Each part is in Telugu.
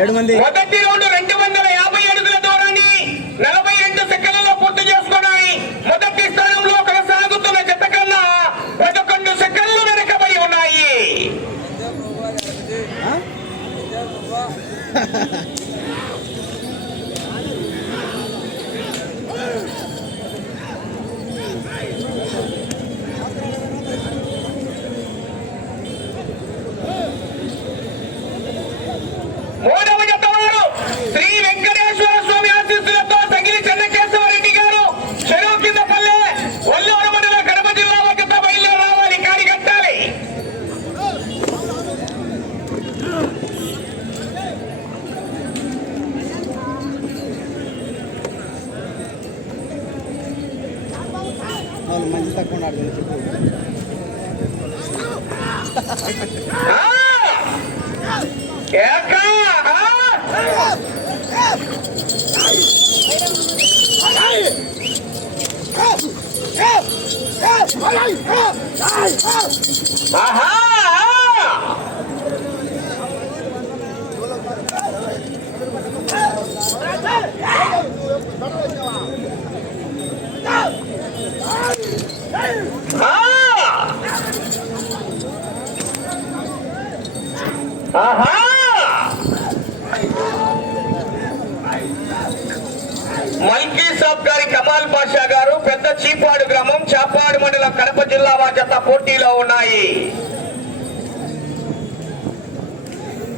ఏడు మంది. మొదటి రౌండ్ రెండు వందల యాభై అడుగుల దూరాన్ని నలభై రెండు సెకండ్లలో పూర్తి చేసుకున్నాయి. మొదటి స్థానంలో కొనసాగుతున్న జత కన్నా పదకొండు సెకండ్లు వెనకబడి ఉన్నాయి. వాళ్ళు మంచి తక్కువ ఉన్నాడు కదా చెప్పు ఆ! ఏకా! ఆ! ఆహా!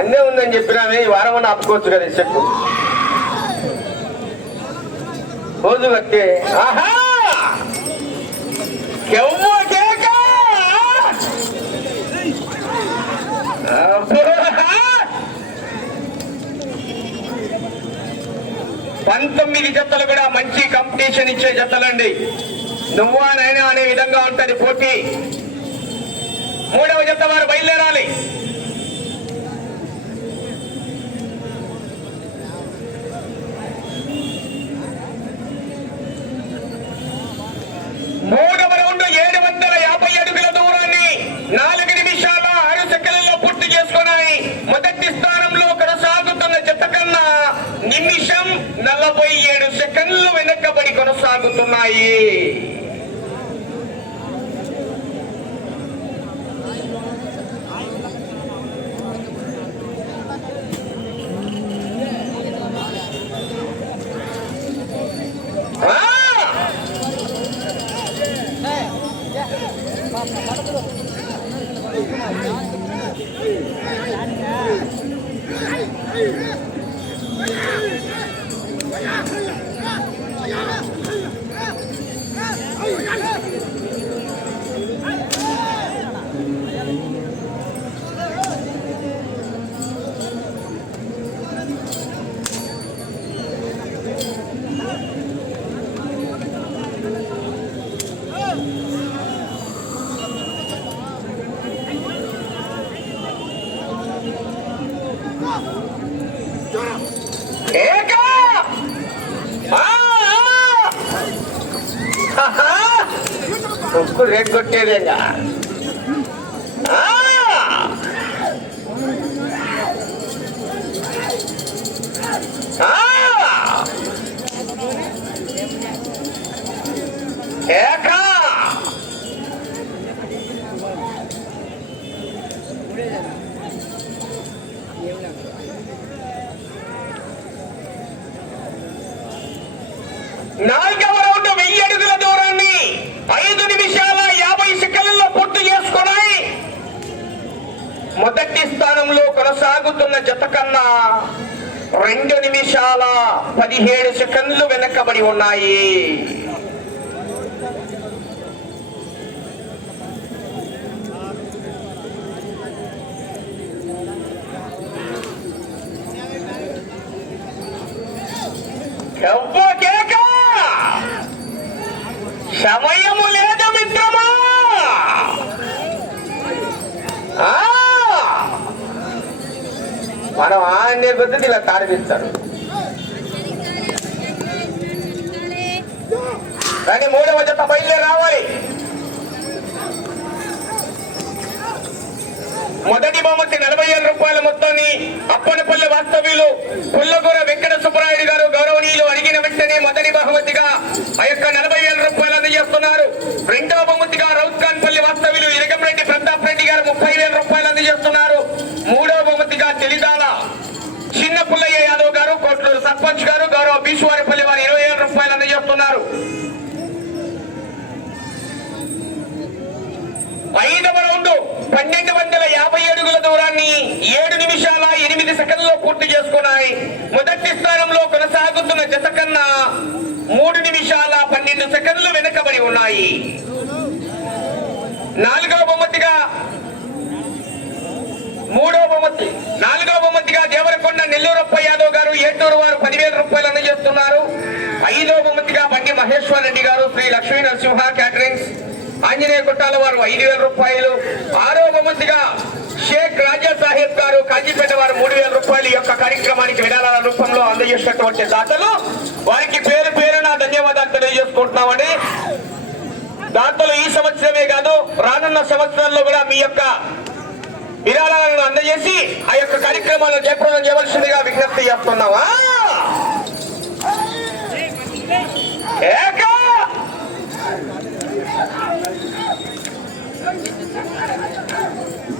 అన్నే ఉందని చెప్పినామే ఈ వారం అన్న ఆపుకోవచ్చు కదా ఈ చెట్టు. రోజు కట్టే ఆహా! పంతొమ్మిది జతలు కూడా మంచి కాంపిటీషన్ ఇచ్చే జతలండి. నువ్వా నైనా అనే విధంగా ఉంటది పోటీ. మూడవ జత వారు బయలుదేరాలి. నిమిషం నలభై ఏడు సెకండ్లు వెనకబడి కొనసాగుతున్నాయి. డబ్బులు రేగొట్టేదేగా ఏకా! నాలుగు మొదటి స్థానంలో కొనసాగుతున్న జత కన్నా రెండు నిమిషాల పదిహేడు సెకండ్లు వెనకబడి ఉన్నాయి. సమయం మనం ఆనే కొద్ది ఇలా తాడిపిస్తారు కానీ మూడవ జత బయలుదేరి రావాలి. మొదటి బహుమతి నలభై ఏడు రూపాయల మొత్తాన్ని అప్పనపల్లి వాస్తవ్యులు పుల్లగూర వెంకట సుబ్బరాయుడు గారు గౌరవనీయులు అడిగిన వెంటనే మొదటి బహుమతిగా ఆ యొక్క నలభై వేల రూపాయలు అందజేస్తున్నారు. రెండవ సర్పంచ్ గారు గౌరవ బీశ్వారిపల్లి వారు ఇరవై ఏడు రూపాయలు అందజేస్తున్నారు. ఐదవ రౌండ్ పన్నెండు వందల యాభై అడుగుల దూరాన్ని ఏడు నిమిషాల ఎనిమిది సెకండ్లో పూర్తి చేసుకున్నాయి. మొదటి స్థానంలో కొనసాగుతున్న జత కన్నా మూడు నిమిషాల పన్నెండు సెకండ్లు వెనుకబడి ఉన్నాయి. నాలుగవ బొమ్మ మూడో బహుమతి నాలుగో బహుమతిగా దేవరకొండ నెల్లూరప్ప యాదవ్ గారు ఏటూరు వారు పదివేల రూపాయలు అందజేస్తున్నారు. ఐదో బహుమతిగా బండి మహేశ్వర్ రెడ్డి గారు శ్రీ లక్ష్మీ నరసింహ క్యాటరింగ్స్ ఆంజనేయ గుట్టాల వారు ఐదు వేల రూపాయలు. ఆరో బహుమతిగా షేక్ రాజా సాహెబ్ గారు కాజీపేట వారు మూడు వేల రూపాయలు ఈ యొక్క కార్యక్రమానికి విరాళాల రూపంలో అందజేసినటువంటి దాతలు. వారికి పేరు పేరున ధన్యవాదాలు తెలియజేసుకుంటున్నామండి. దాంతో ఈ సంవత్సరమే కాదు రానున్న సంవత్సరాల్లో కూడా మీ యొక్క విరాళాలను అందజేసి ఆ యొక్క కార్యక్రమాలను జయప్రదం చేయవలసిందిగా విజ్ఞప్తి చేస్తున్నావా ఏక!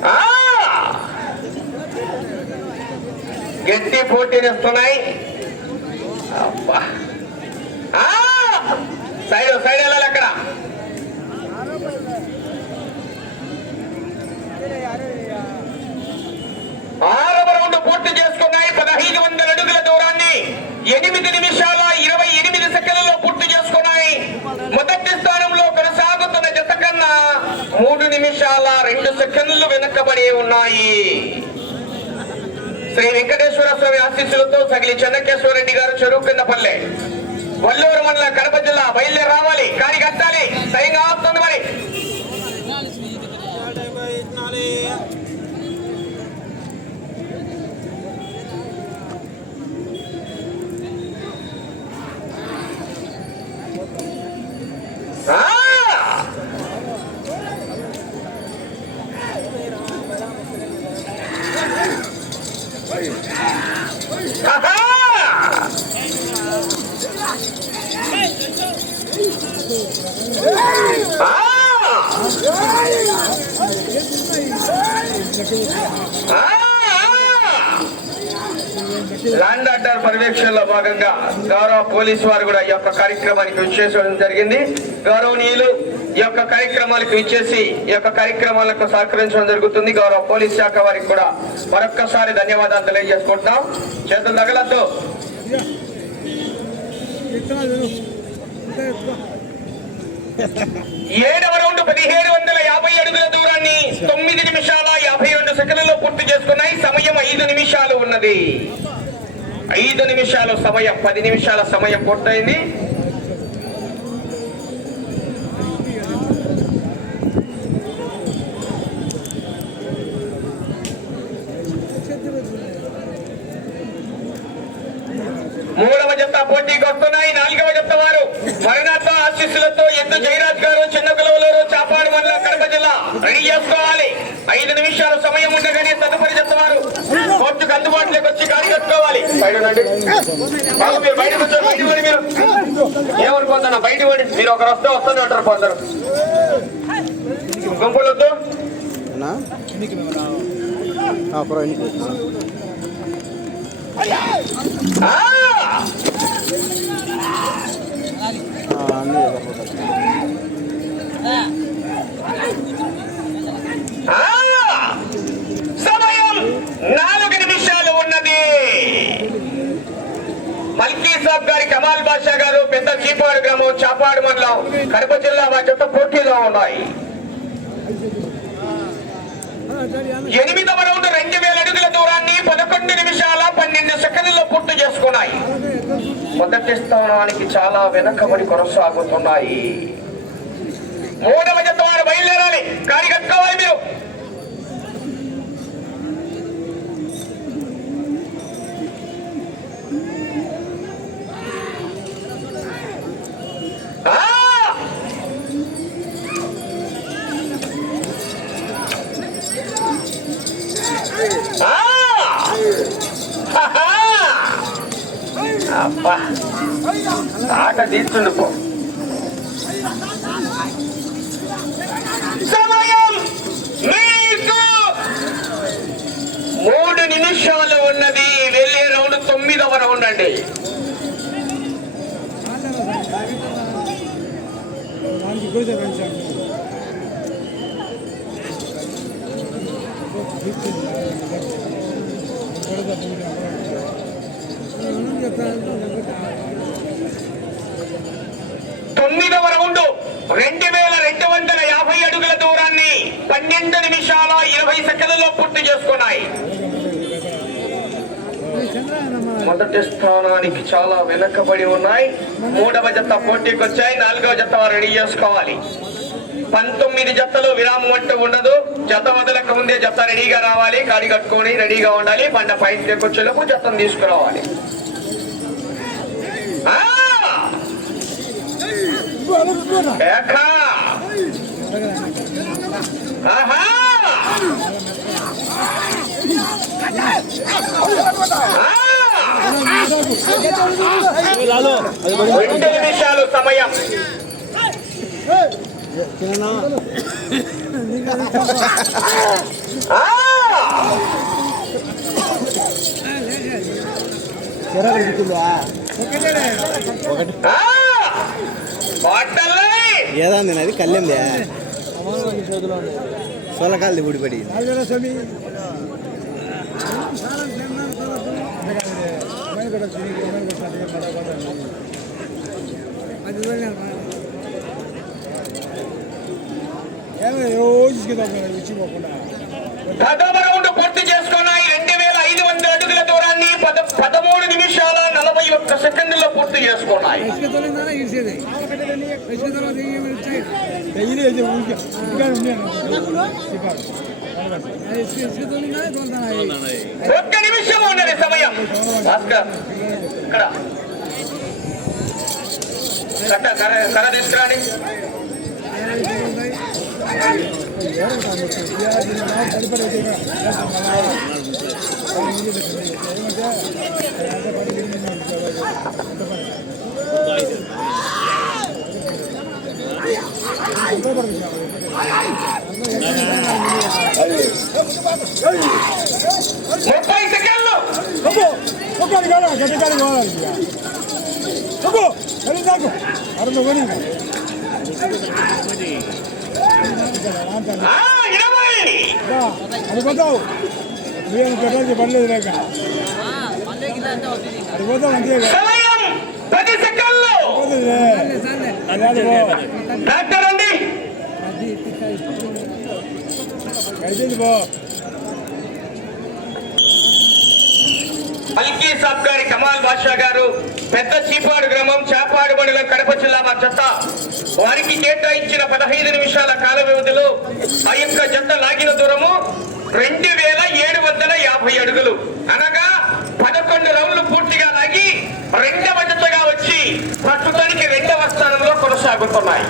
ఆ! గట్టి పోటీనిస్తున్నాయి అబ్బా ఆ! సైడ్ సైడ్ వెళ్ళాలి అక్కడ ఆరవ రౌండ్ పూర్తి చేసుకున్నాయి పదహైదు వందల అడుగుల దూరాన్ని ఎనిమిది నిమిషాల ఇరవై ఎనిమిది సెకండ్లలో పూర్తి చేసుకున్నాయి. మొదటి స్థానంలో కొనసాగుతున్న జత కన్నా మూడు నిమిషాల రెండు సెకండ్లు వెనకబడి ఉన్నాయి. శ్రీ వెంకటేశ్వర స్వామి ఆశీస్సులతో సగిలి చెన్నకేశ్వర రెడ్డి గారు చెరువు కింద పల్లె. వల్లూరు మండలం కడప జిల్లా బయలుదేరి రావాలి. కానీ కట్టాలి. సరిగా ఆపుతుంది మరి. ఆ! ఆహా! ఆ! ఆ! ల్యాండ్ ఆర్డర్ పర్యవేక్షణలో భాగంగా గౌరవ పోలీసు వారు కూడా ఈ యొక్క కార్యక్రమానికి విచ్చేసడం జరిగింది. గౌరవనీయులు ఈ యొక్క కార్యక్రమాలకు ఇచ్చేసి ఈ యొక్క కార్యక్రమాలకు సహకరించడం జరుగుతుంది. గౌరవ పోలీస్ శాఖ వారికి కూడా మరొక్కసారి ధన్యవాదాలు తెలియజేసుకుంటాం చేత తగలద్దు. ఏడవ రౌండ్ పదిహేడు వందల యాభై అడుగుల దూరాన్ని తొమ్మిది నిమిషాల యాభై రెండు సెకండ్లలో పూర్తి చేసుకున్నాయి. సమయం ఐదు నిమిషాలు ఉన్నది. ఐదు నిమిషాలు సమయం పది నిమిషాల సమయం పూర్తయింది. మూడవ జత పోటీకి వస్తున్నాయి నాలుగవ జత వారు మరణాత ఆశీస్సులతో ఎద్దు జయరాజ్ గారు చిన్న కులవలూరు చాపాడు మండలం కడప జిల్లా. రెడీ చేసుకోవాలి. ఐదు నిమిషాలు సమయం ఉండగానే తదుపరి చెప్తున్నారు వారు కోర్టుకు అందుబాటులోకి వచ్చి గాలి కట్టుకోవాలి. బయట మీరు బయట పడి మీరు. ఒకరు వస్తే వస్తుంది అంటారు కొందరు అన్నీ మల్కీ సాబ్ గారి కమాల్ బాషా గారు పెద్ద చీపాడు గ్రామం చాపాడు మండలం కడప జిల్లా మా చెత్త పోటీలో ఉన్నాయి. ఎనిమిదవ రౌండ్ రెండు వేల అడుగుల దూరాన్ని పదకొండు నిమిషాల పన్నెండు సెకండ్లలో పూర్తి చేసుకున్నాయి. మొదటి స్థానానికి చాలా వెనకబడి కొనసాగుతున్నాయి. మూడవ జత వారు బయలుదేరాలి. కానీ కట్టుకోవాలి మీరు. తొమ్మిదవ రౌండ్ తొమ్మిదవ రౌండ్ రెండు వేల రెండు వందల యాభై అడుగుల దూరాన్ని పన్నెండు నిమిషాల ఇరవై సెకండ్లలో పూర్తి చేసుకున్నాయి. మొదటి స్థానానికి చాలా వెనకబడి ఉన్నాయి. మూడవ జత పోటీకి వచ్చాయి నాలుగవ జత రెడీ చేసుకోవాలి. పంతొమ్మిది జతలు విరామం అంటూ ఉండదు. జత వదలక ముందే జత రెడీగా రావాలి. కాడి కట్టుకొని రెడీగా ఉండాలి. బండ పైన తెచ్చేలోపు జతను తీసుకురావాలి. ఆహా! ఆ! రెండు నిమిషాలు సమయం ఆ! ఆ! బాటల్లే! ఏదాంది అది కళ్ళెందే సోలకాలది ఊడిపడి పూర్తి చేసుకున్నాయి రెండు వేల ఐదు వందల అడుగుల దూరాన్ని పద పదమూడు నిమిషాల నలభై ఒక్క సెకండ్లో పూర్తి చేసుకున్నాయి. ఊరికే. ఒక్క నిమిషం ఉన్నది సమయం భాస్కర్ ఇక్కడ కట్ట కర కర తీసుకురాని ముప్పై సెకండ్లు. ఒక్కడి కావాలి గడ్డకాడి కావాలి. ఒక్కో కలిసి నాకు అరవై కొని ఆ, ఇరవై. అడిపోతావు నువ్వేం పెట్టాల్సి పడలేదు లేక. అడిపోతావు అంతే సమయం పది సెకండ్లు అల్కీ సాబ్ గారి కమాల్ బాషా గారు పెద్ద చీపాడు గ్రామం చేపాడు మండలం కడప జిల్లా మా జత. వారికి కేటాయించిన పదహైదు నిమిషాల కాల వ్యవధిలో ఆ యొక్క జత లాగిన దూరము రెండు వేల ఏడు వందల యాభై అడుగులు. అనగా పదకొండు రౌండ్లు పూర్తిగా లాగి రెండవ జతగా వచ్చి ప్రస్తుతానికి రెండవ స్థానంలో కొనసాగుతున్నాయి.